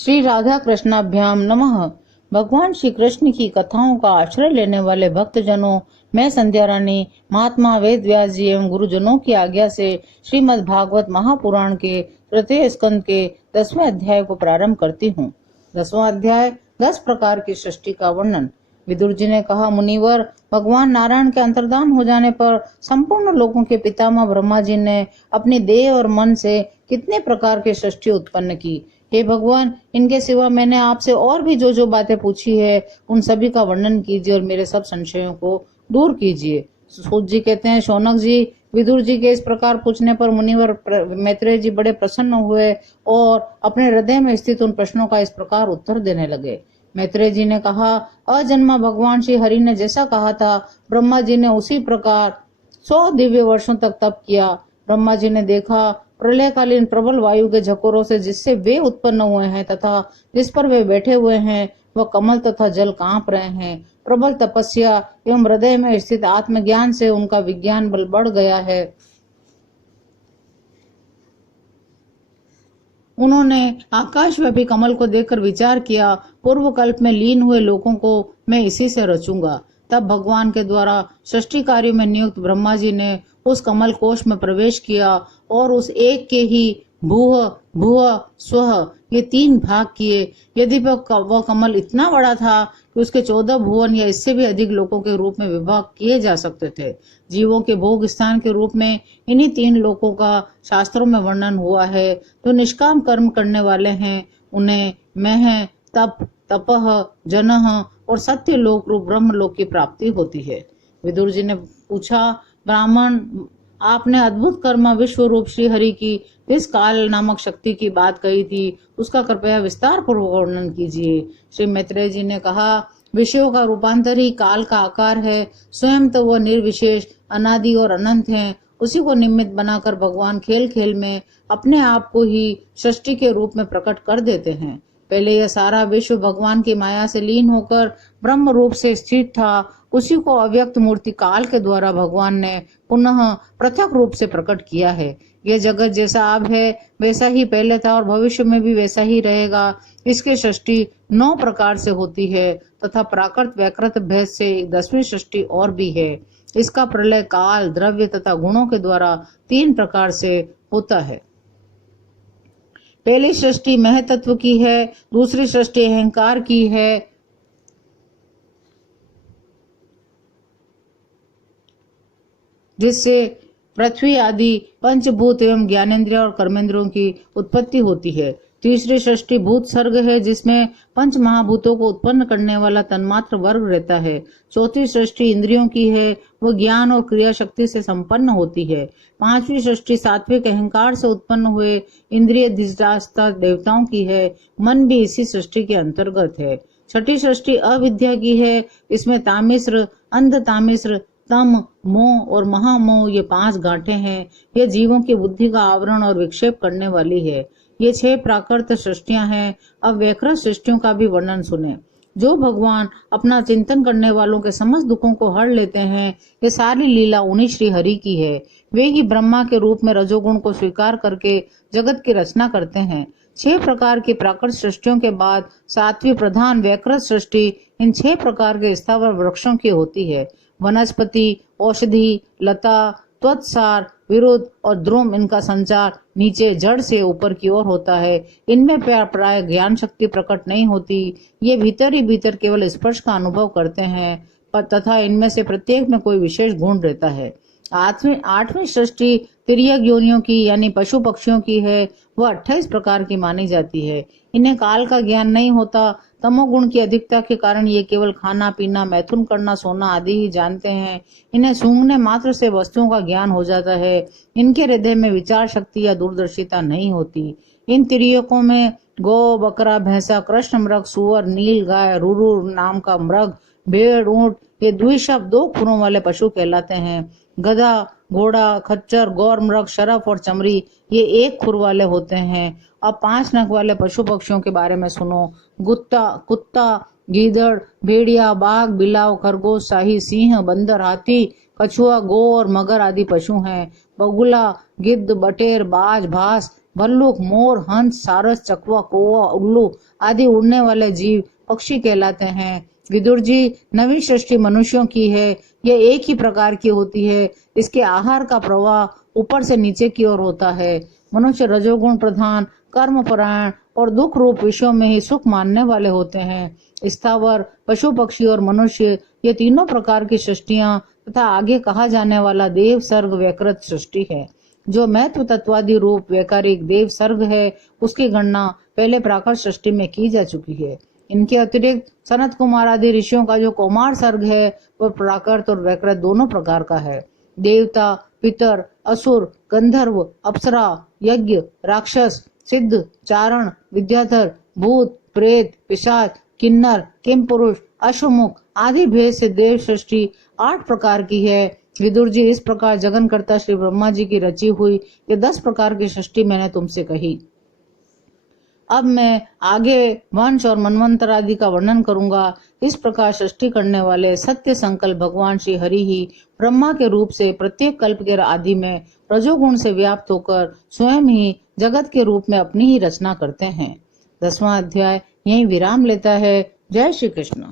श्री राधा कृष्णाभ्याम नमः। भगवान श्री कृष्ण की कथाओं का आश्रय लेने वाले भक्तजनों, मैं संध्या रानी महात्मा वेद व्यास जी एवं गुरुजनों की आज्ञा से श्रीमद् भागवत महापुराण के तृतीय स्कंद के 10वें अध्याय को प्रारंभ करती हूँ। 10वां अध्याय 10 प्रकार की सृष्टि का वर्णन। विदुर जी ने कहा, मुनिवर, भगवान नारायण के अंतर्धान हो जाने पर संपूर्ण लोगों के पितामह ब्रह्मा जी ने अपनी देह और मन से कितने प्रकार की सृष्टि उत्पन्न की। हे भगवान, इनके सिवा मैंने आपसे और भी जो जो बातें पूछी है उन सभी का वर्णन कीजिए और मेरे सब संशयों को दूर कीजिए। सूत जी कहते हैं, शौनक जी, विदुर जी के इस प्रकार पूछने पर मुनिवर मैत्रेय जी बड़े प्रसन्न हुए और अपने हृदय में स्थित उन प्रश्नों का इस प्रकार उत्तर देने लगे। मैत्रेय जी ने कहा, अजन्मा भगवान श्री हरि ने जैसा कहा था, ब्रह्मा जी ने उसी प्रकार 100 दिव्य वर्षों तक तप किया। ब्रह्मा जी ने देखा, प्रलयकालीन प्रबल वायु के झकोरों से जिससे वे उत्पन्न हुए हैं तथा जिस पर वे बैठे हुए हैं वह कमल तथा जल कांप रहे हैं। प्रबल तपस्या एवं हृदय में स्थित आत्मज्ञान से उनका विज्ञान बल बढ़ गया है। उन्होंने आकाशव्यापी कमल को देखकर विचार किया, पूर्व कल्प में लीन हुए लोगों को मैं इसी से रचूंगा। तब भगवान के द्वारा सृष्टि कार्य में नियुक्त ब्रह्मा जी ने उस कमल कोश में प्रवेश किया और उस एक के ही भूह भुव स्वः ये 3 भाग किए। यदि वह कमल इतना बड़ा था कि उसके 14 भुवन या इससे भी अधिक लोकों के रूप में विभाग किए जा सकते थे। जीवों के भोग स्थान के रूप में इन्हीं 3 लोकों का शास्त्रों में वर्णन हुआ है। जो निष्काम कर्म करने वाले हैं उन्हें मह, तप, तपह, जनह और सत्य लोक रूप ब्रह्म लोक की प्राप्ति होती है। विदुर जी ने पूछा, ब्राह्मण, आपने अद्भुत कर्म विश्व रूप श्री हरि की इस काल नामक शक्ति की बात कही थी, उसका कृपया विस्तार पूर्वक वर्णन कीजिए। श्री मैत्रेय जी ने कहा, विषयों का रूपांतर ही काल का आकार है। स्वयं तो वह निर्विशेष, अनादि और अनंत है। उसी को निमित्त बनाकर भगवान खेल खेल में अपने आप को ही सृष्टि के रूप में प्रकट कर देते हैं। पहले यह सारा विश्व भगवान की माया से लीन होकर ब्रह्म रूप से स्थित था। उसी को अव्यक्त मूर्ति काल के द्वारा भगवान ने पुनः पृथक रूप से प्रकट किया है। यह जगत जैसा अब है वैसा ही पहले था और भविष्य में भी वैसा ही रहेगा। इसकी सृष्टि 9 प्रकार से होती है तथा प्राकृत वैकृत भेद से एक 10वीं सृष्टि और भी है। इसका प्रलय काल, द्रव्य तथा गुणों के द्वारा 3 प्रकार से होता है। पहली सृष्टि महतत्व की है, दूसरी सृष्टि अहंकार की है, जिससे पृथ्वी आदि पंचभूत एवं ज्ञानेंद्रिय और कर्मेंद्रियों की उत्पत्ति होती है। तीसरी सृष्टि भूत सर्ग है, जिसमें 5 महाभूतों को उत्पन्न करने वाला तन्मात्र वर्ग रहता है। चौथी सृष्टि इंद्रियों की है, वो ज्ञान और क्रिया शक्ति से संपन्न होती है। 5वीं सृष्टि सात्विक अहंकार से उत्पन्न हुए इंद्रिय धिष्ठास्ता देवताओं की है। मन भी इसी सृष्टि के अंतर्गत है। छठी सृष्टि अविद्या की है, इसमें तामिश्र, अंध तामिश्र, तम, मोह और महामोह ये 5 गांठें हैं। ये जीवों की बुद्धि का आवरण और विक्षेप करने वाली है। ये 6 प्राकृत सृष्टियां हैं। अब वैकृत सृष्टियों का भी वर्णन सुने। जो भगवान अपना चिंतन करने वालों के समस्त दुखों को हर लेते हैं, ये सारी लीला उन्हीं श्री हरि की है। वे ही ब्रह्मा के रूप में रजोगुण को स्वीकार करके जगत की रचना करते हैं। 6 प्रकार की प्राकृत सृष्टियों के बाद 7वीं प्रधान वैकृत सृष्टि इन 6 प्रकार के स्थावर वृक्षों की होती है। वनस्पति, औषधि, लता, त्वत्सार, विरुद्ध और द्रुम इनका संचार नीचे जड़ से ऊपर की ओर होता है। इनमें प्राय ज्ञान शक्ति प्रकट नहीं होती। ये भीतर ही भीतर केवल स्पर्श का अनुभव करते हैं तथा इनमें से प्रत्येक में कोई विशेष गुण रहता है। 8वीं सृष्टि तिर्यक योनियों की यानी पशु पक्षियों की है। वह 28 प्रकार की मानी जाती है। इन्हें काल का ज्ञान नहीं होता। तमोगुण की अधिकता के कारण ये केवल खाना पीना, मैथुन करना, सोना आदि ही जानते हैं। इन्हें सूंघने मात्र से वस्तुओं का ज्ञान हो जाता है। इनके हृदय में विचार शक्ति या दूरदर्शिता नहीं होती। इन तिर्यकों में गौ, बकरा, भैंसा, कृष्ण मृग, सुअर, नील गाय, रुरु नाम का मृग, भेड़, ऊंट ये द्विशब 2 खुरों वाले पशु कहलाते हैं। गधा, घोड़ा, खच्चर, गौर मृग, शरफ और चमरी ये 1 खुर वाले होते हैं। अब 5 नख वाले पशु पक्षियों के बारे में सुनो। कुत्ता, गीदड़, भेड़िया, बाघ, बिलाव, खरगोश, शाही, सिंह, बंदर, हाथी, कछुआ, गौ और मगर आदि पशु हैं। बगुला, गिद्ध, बटेर, बाज, भास, भल्लुक, मोर, हंस, सारस, चकवा, कौवा, उल्लू आदि उड़ने वाले जीव पक्षी कहलाते हैं। विदुर जी, नवी सृष्टि मनुष्यों की है। यह एक ही प्रकार की होती है। इसके आहार का प्रवाह ऊपर से नीचे की ओर होता है। मनुष्य रजोगुण प्रधान, कर्मपरायण और दुख रूप विषयों में ही सुख मानने वाले होते हैं। स्थावर, पशु पक्षी और मनुष्य, ये तीनों प्रकार की सृष्टियां तथा आगे कहा जाने वाला देव सर्ग वैकृत सृष्टि है। जो महत्व तत्वादि रूप वैकारिक देव सर्ग है, उसकी गणना पहले प्राकृत सृष्टि में की जा चुकी है। इनके अतिरिक्त सनत कुमार आदि ऋषियों का जो कौमार सर्ग है, वह प्राकृत और वैकृत दोनों प्रकार का है। देवता, पितर, असुर, गंधर्व, अप्सरा, यज्ञ, राक्षस, सिद्ध, चारण, विद्याधर, भूत, प्रेत, पिशाच, किन्नर, किम पुरुष, अश्वमुख आदि भेद से देव सृष्टि 8 प्रकार की है। विदुर जी, इस प्रकार जगनकर्ता श्री ब्रह्मा जी की रची हुई ये 10 प्रकार की सृष्टि मैंने तुमसे कही। अब मैं आगे वंश और मनवंतर आदि का वर्णन करूंगा। इस प्रकार सृष्टि करने वाले सत्य संकल्प भगवान श्री हरि ही ब्रह्मा के रूप से प्रत्येक कल्प के आदि में रजोगुण से व्याप्त होकर स्वयं ही जगत के रूप में अपनी ही रचना करते हैं। 10वां अध्याय यहीं विराम लेता है। जय श्री कृष्ण।